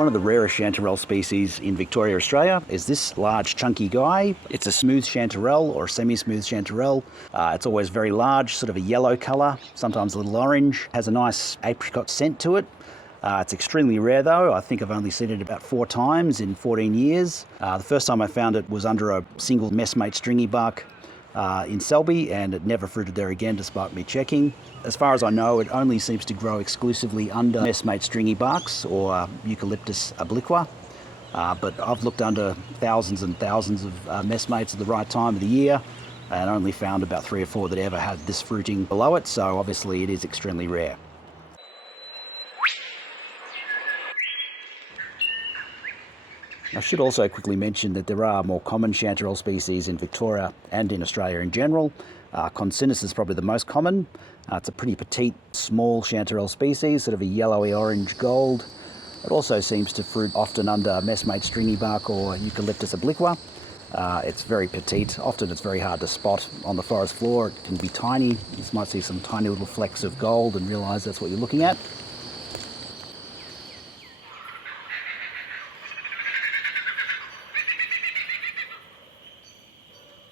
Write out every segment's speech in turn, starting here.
One of the rarest chanterelle species in Victoria, Australia is this large chunky guy. It's a smooth chanterelle or semi-smooth chanterelle. It's always very large, sort of a yellow colour, sometimes a little orange. Has a nice apricot scent to it. It's extremely rare though. I think I've only seen it about 4 times in 14 years. The first time I found it was under a single messmate stringy bark in Selby, and it never fruited there again despite me checking. As far as I know, it only seems to grow exclusively under messmate stringy barks or Eucalyptus obliqua. But I've looked under thousands and thousands of messmates at the right time of the year and only found about 3 or 4 that ever had this fruiting below it, so obviously it is extremely rare. I should also quickly mention that there are more common chanterelle species in Victoria and in Australia in general. Consinus is probably the most common. It's a pretty petite, small chanterelle species, sort of a yellowy orange gold. It also seems to fruit often under messmate stringy bark or Eucalyptus obliqua. It's very petite. Often it's very hard to spot on the forest floor. It can be tiny. You might see some tiny little flecks of gold and realise that's what you're looking at.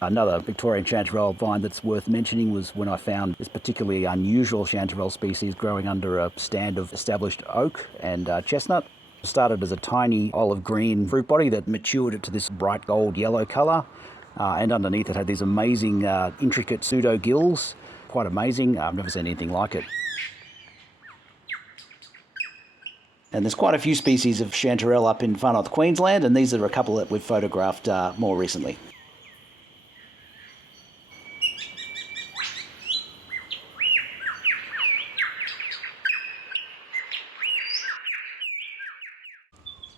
Another Victorian chanterelle vine that's worth mentioning was when I found this particularly unusual chanterelle species growing under a stand of established oak and chestnut. It started as a tiny olive green fruit body that matured it to this bright gold yellow colour, and underneath it had these amazing intricate pseudo gills. Quite amazing. I've never seen anything like it. And there's quite a few species of chanterelle up in far north Queensland, and these are a couple that we've photographed more recently.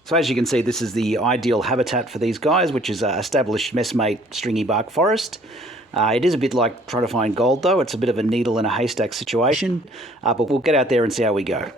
So as you can see, this is the ideal habitat for these guys, which is established messmate stringy bark forest. It is a bit like trying to find gold though. It's a bit of a needle in a haystack situation, but we'll get out there and see how we go.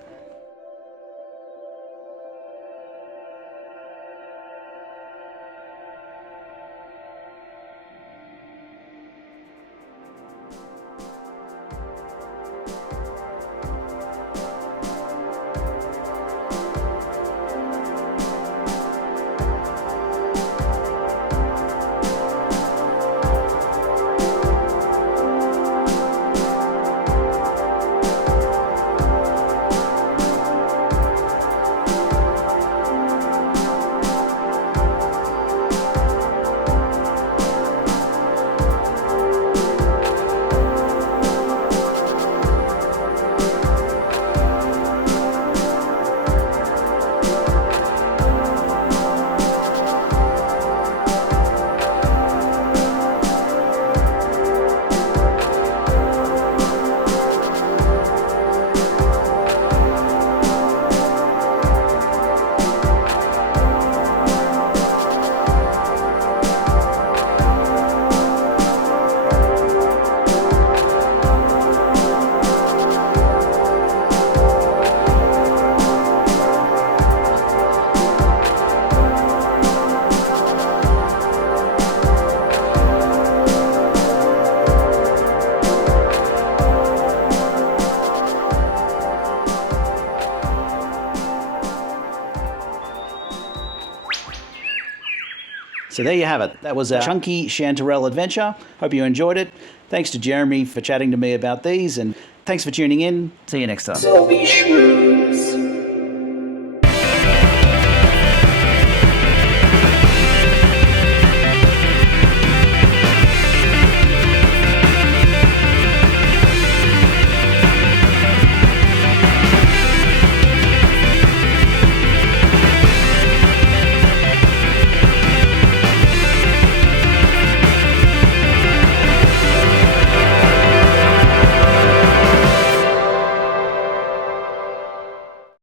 So there you have it. That was a chunky chanterelle adventure. Hope you enjoyed it. Thanks to Jeremy for chatting to me about these, and thanks for tuning in. See you next time.